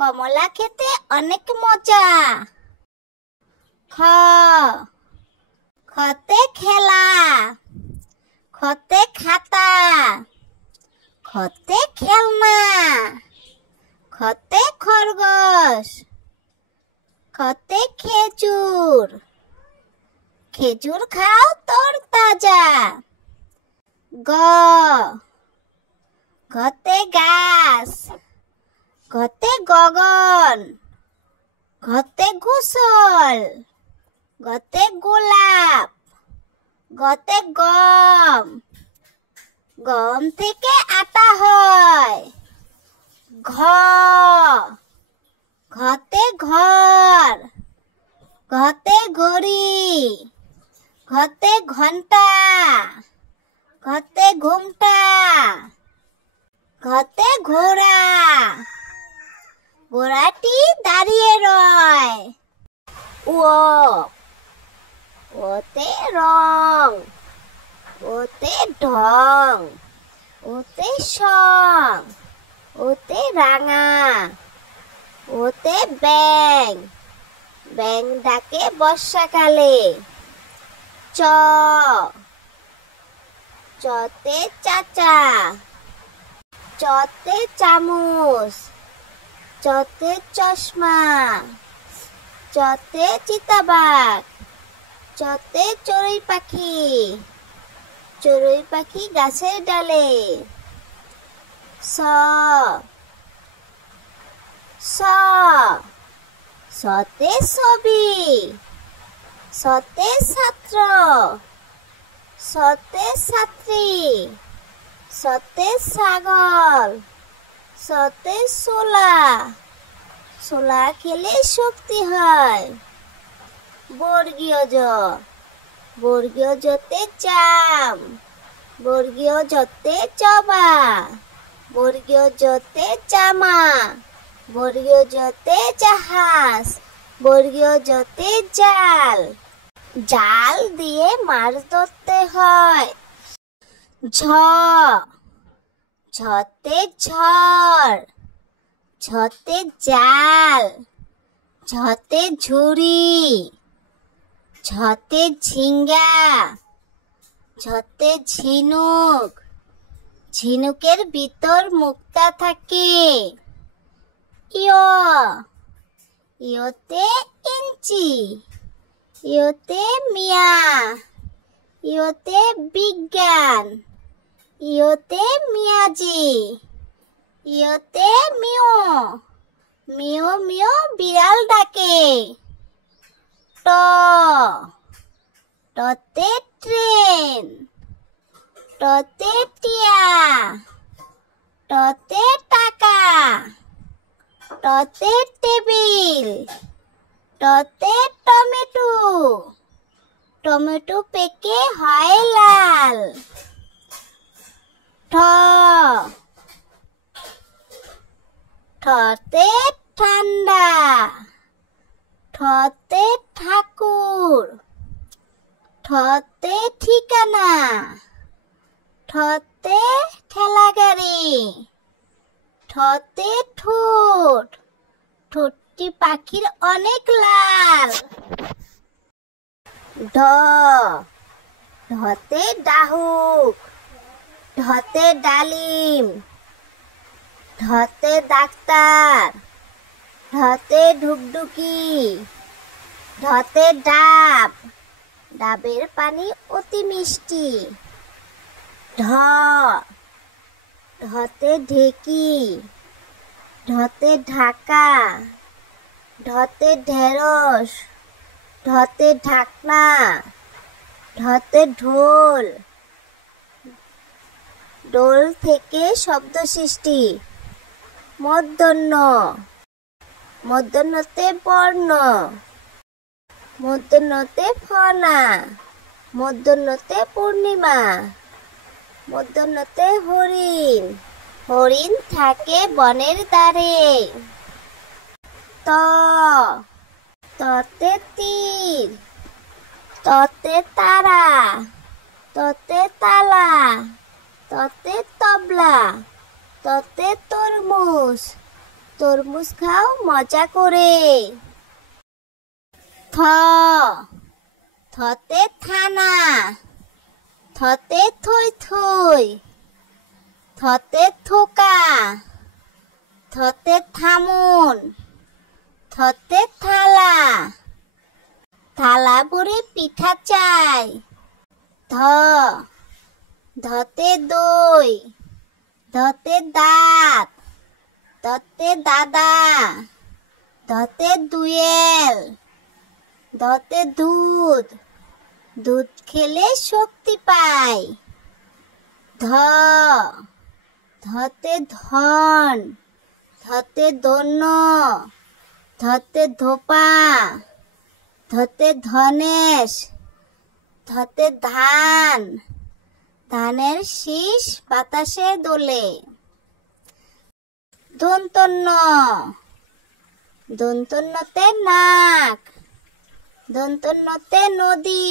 কমলা খেতে অনেক মজা। খ, খতে খেলা, খতে খাতা, খতে খেলনা, খতে খরগোশ, খতে খেজুর, খেজুর খাও তোর তাজা। গ, ঘতে গাছ, ঘতে গগন, ঘতে গোসল, ঘতে গোলাপ, ঘতে গম, গম থেকে আটা হয়। ঘ, ঘতে ঘর, ঘতে ঘড়ি, ঘতে ঘন্টা, ঘতে ঘুমটা, ঘতে ঘোড়া, ঘোড়াটি দাঁড়িয়ে রয়। ও, ওতে রং, ওতে ঢং, ওতে সং, ওতে রাঙা, ওতে ব্যাং, ব্যাং ডাকে বর্ষাকালে। চ, চতে চাচা, চতে চামচ, চতে চশমা, চতে চিতাবাঘ, চতে চড়ুই পাখি, চড়ুই পাখি গাছের ডালে। স, স, সতে ছবি, সতে ছাত্র, সতে ছাত্রী, সতে ছাগল, সতে ছোলা, ছোলা খেলে শক্তি হয়। বর্গীয় জ, বর্গীয় জতে জাম, বর্গীয় জতে জবা, বর্গীয় জতে জামা, বর্গীয় জতে জাহাজ, বর্গীয় জতে জাল, জাল দিয়ে মাছ ধরতে হয়। ঝ, ঝতে ঝড়, ঝতে জাল, ঝতে ঝুড়ি, ঝতে ঝিঙ্গা, ঝতে ঝিনুক, ঝিনুকের ভিতর মুক্তা থাকে। ইয়, ইয়তে ইঞ্চি, ইয়তে মিয়া, ইয়তে বিজ্ঞান, ইয়তে মিয়াজি, ইয়তে মিও, মিও মিও বিড়াল ডাকে। ট, টতে ট্রেন, টতে টিয়া, টতে টাকা, টতে টেবিল, টতে টমেটো, টমেটো পেকে হয় লাল। ঠ, ঠতে ঠান্ডা, ঠতে ঠাকুর, ঠতে ঠিকানা, ঠতে ঠেলা গাড়ি, ঠতে ঠোঁট, ঠোঁটটি পাখির অনেক লাল। ঢ, ঢতে ডাহুক, ঢতে ডালিম, ঢতে ডাক্তার, ঢতে ঢুকঢুকি, ঢতে ডাব, ডাবের পানি অতি মিষ্টি। ঢ, ঢতে ঢেকি, ঢতে ঢাকা, ঢতে ঢেঁড়স, ঢতে ঢাকনা, ঢতে ঢোল, ডোল থেকে শব্দ সৃষ্টি। মূর্ধন্য, মূর্ধন্যতে বর্ণ, মূর্ধন্যতে ফনা, মূর্ধন্যতে পূর্ণিমা, মূর্ধন্যতে হরিণ, হরিণ থাকে বনের ধারে। ত, ততে তীর, ততে তারা, ততে তালা, ততে তবলা, ততে তরমুজ, তরমুজ খাও মজা করে। থ থতে থানা, থতে থই থই, থতে থোকা, থতে থামুন, থতে থালা, থালা ভরে পিঠা চাই। ধ ধতে দই, ধতে দাঁত, ধতে দাদা, ধতে দুয়েল, ধতে দুধ, দুধ খেলে শক্তি পায়। ধ ধতে ধন, ধতে ধন্য, ধতে ধোপা, ধতে ধনেশ, ধতে ধান, ধানের শীষ বাতাসে দোলে। দন্তন্য, দন্তন্যতে নাক, দন্তন্যতে নদী,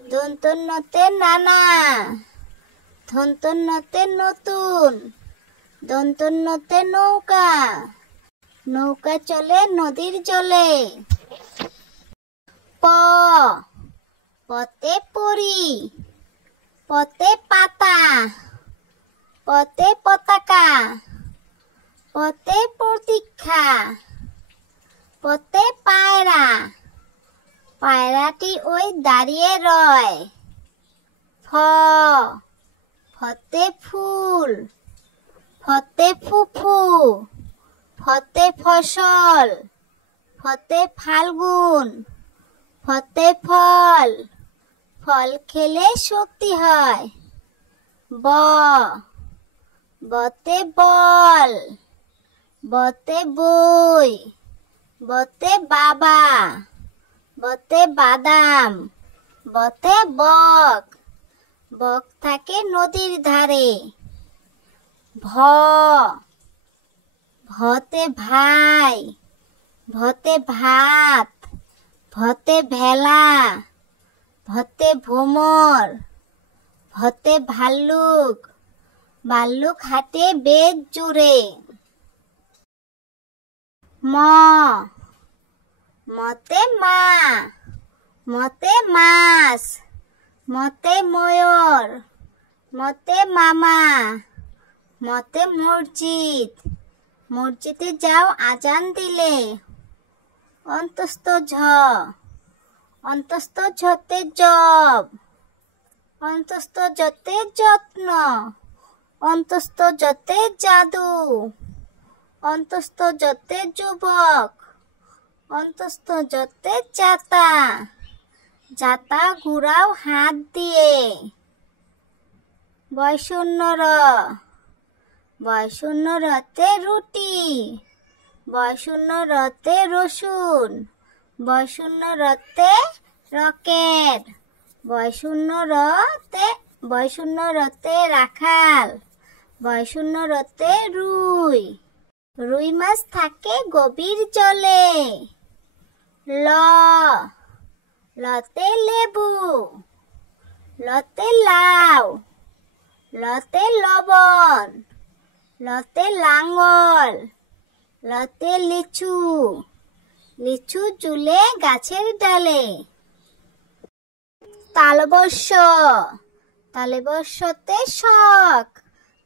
দন্তন্যতে নানা, দন্তন্যতে নতুন, দন্তন্যতে নৌকা, নৌকা চলে নদীর জলে। প পতে পরি, পতে পাতা, পতে পতাকা, পতে প্রতীক্ষা, পতে পায়রা, পায়রাটি ওই দাঁড়িয়ে রয়। ফ ফতে ফুল, ফতে ফুফু, ফতে ফসল, ফতে ফাল্গুন, ফতে ফল, ফল খেলে শক্তি হয়। ব বতে বল, বতে বই, বতে বাবা, বতে বাদাম, বতে বক, বক থাকে নদীর ধারে। ভ ভতে ভাই, ভতে ভাত, ভতে ভেলা, ভতে ভোমর, ভতে ভাল্লুক, ভাল্লুক হাতে বেদ জুড়ে। ম মতে মা, মতে মাছ, মতে ময়ূর, মতে মামা, মতে মসজিদ, মসজিদে যাও আজান দিলে। অন্তস্থ ঝ অন্তস্থ ঝতে জব, অন্তস্থ যতে যত্ন, অন্তস্থ যতে জাদু, অন্তস্থ যতে যুবক, অন্তস্থ যতে যাতা, যাতা ঘুরাও হাত দিয়ে। বয়শূন্য র বয়শূন্য রতে রুটি, বয়শূন্য রতে রসুন, বয়শূন্য রতে রকেট, বয়শূন্য রতে রাখাল, বয়শূন্য রতে রুই, রুই মাছ থাকে গভীর জলে। ল লতে লেবু, লতে লাউ, লতে লবণ, লতে লাঙ্গল, লতে লিচু, লিচু ঝুলে গাছের ডালে। তালবস্য তালবস্যতে শখ,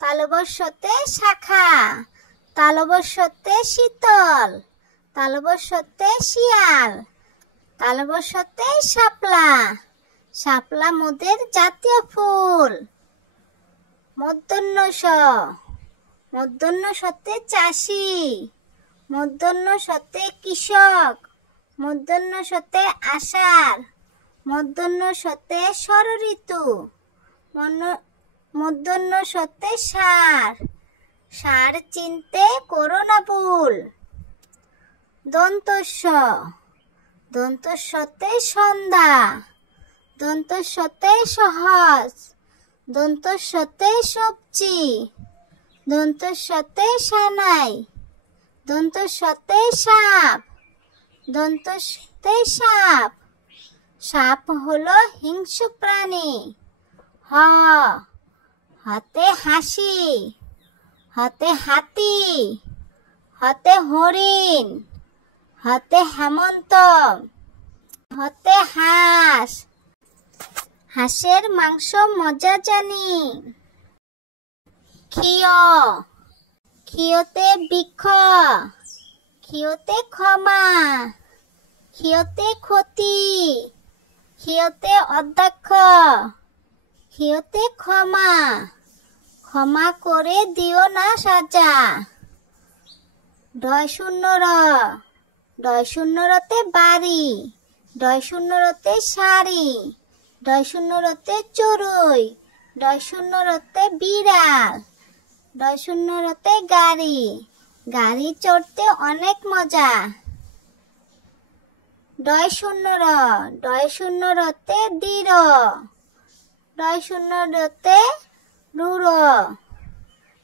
তালবস্যতে শাখা, তালবস্যতে শীতল, তালবস্যতে শিয়াল, তালবস্যতে শাপলা, শাপলা মোদের জাতীয় ফুল। মূর্ধন্য ষ মূর্ধন্য শতে চাষি, মূর্ধন্য শতে কৃষক, মূর্ধন্য শতে আষাঢ়, মূর্ধন্য শতে ষড়ঋতু, মূর্ধন্য শতে ষাঁড়, ষাঁড় চিনতে করো না ভুল। দন্তস্ব দন্তস্বতে সন্ধ্যা, দন্তস্বতে সহজ, দন্তস্বতে সবজি, দন্তস্বতে সানাই, দন্তস্বতে সাপ, দন্তস্বতে সাপ, সাপ হলো হিংস্র প্রাণী। হ হাতে হাসি, হাতে হাতি, হতে হরিণ, হতে হেমন্ত, হতে হাঁস, হাঁসের মাংস মজা জানি। ক্ষিয়, ক্ষিয়তে বৃক্ষ, ক্ষিয়তে ক্ষমা, ক্ষিয়তে ক্ষতি, ক্ষিয়তে অধ্যক্ষ, ক্ষিয়তে ক্ষমা, ক্ষমা করে দিও না সাজা। ডয় শূন্য র, ডয় শূন্য রতে বাড়ি, ডয় শূন্য রতে শাড়ি, ডয় শূন্য রতে চড়ুই, ডয় শূন্য রতে বিড়াল, ডয় শূন্য রতে গাড়ি, গাড়ি চড়তে অনেক মজা। ডয় শূন্য র, ডয় শূন্য রতে দৃঢ়, ডয় শূন্য রতে রূঢ়,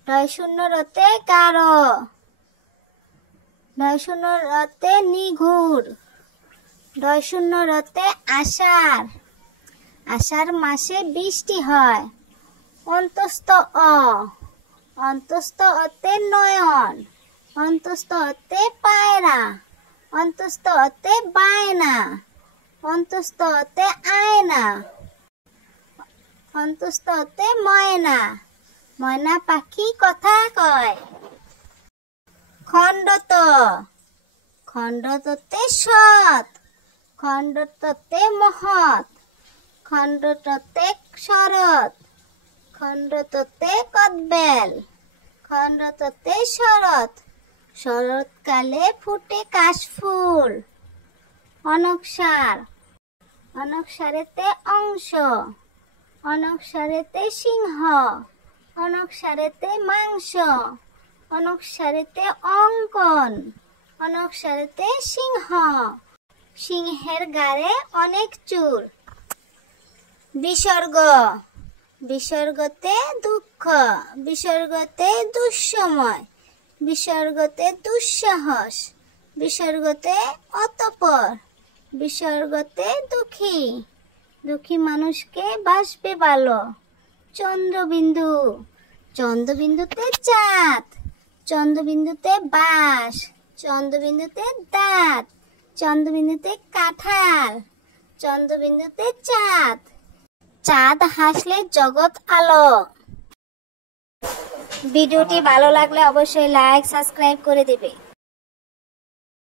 ডয় শূন্য রতে গাঢ়, ডয় শূন্য রতে নিঘুর, ডয় শূন্য রতে আষাঢ়, আষাঢ় মাসে বৃষ্টি হয়। অন্তস্থ অ, অন্তস্থ অতে নয়ন, অন্তস্থ অতে পায়রা, অন্তস্থ অতে বায়না, অন্তস্থ অতে আয়না, অন্তস্থ অতে ময়না, ময়না পাখি কথা কয়। খণ্ডত, খণ্ডততে সৎ, খণ্ডততে মহৎ, খণ্ডততে শরৎ, খণ্ডততে কদবেল, খণ্ডততে শরৎ, শরৎকালে ফুটে কাশফুল। অনক্ষার, অনক্ষারেতে অংশ, অনক্ষারেতে সিংহ, অনক্ষারেতে মাংস, অনক্ষারেতে অঙ্কন, অনক্ষারেতে সিংহ, সিংহের গায়ে অনেক চুল। বিসর্গ, বিসর্গতে দুঃখ, বিসর্গতে দুঃসময়, বিসর্গতে দুঃসাহস, বিসর্গতে অতঃপর, বিসর্গতে দুঃখী, দুঃখী মানুষকে বাসবে ভালো। চন্দ্রবিন্দু, চন্দ্রবিন্দুতে চাঁদ, চন্দ্রবিন্দুতে বাঁশ, চন্দ্রবিন্দুতে দাঁত, চন্দ্রবিন্দুতে কাঁঠাল, চন্দ্রবিন্দুতে চাঁদ, চাঁদ হাসলে জগৎ আলো। ভিডিওটি ভালো লাগলে অবশ্যই লাইক সাবস্ক্রাইব করে দেবে।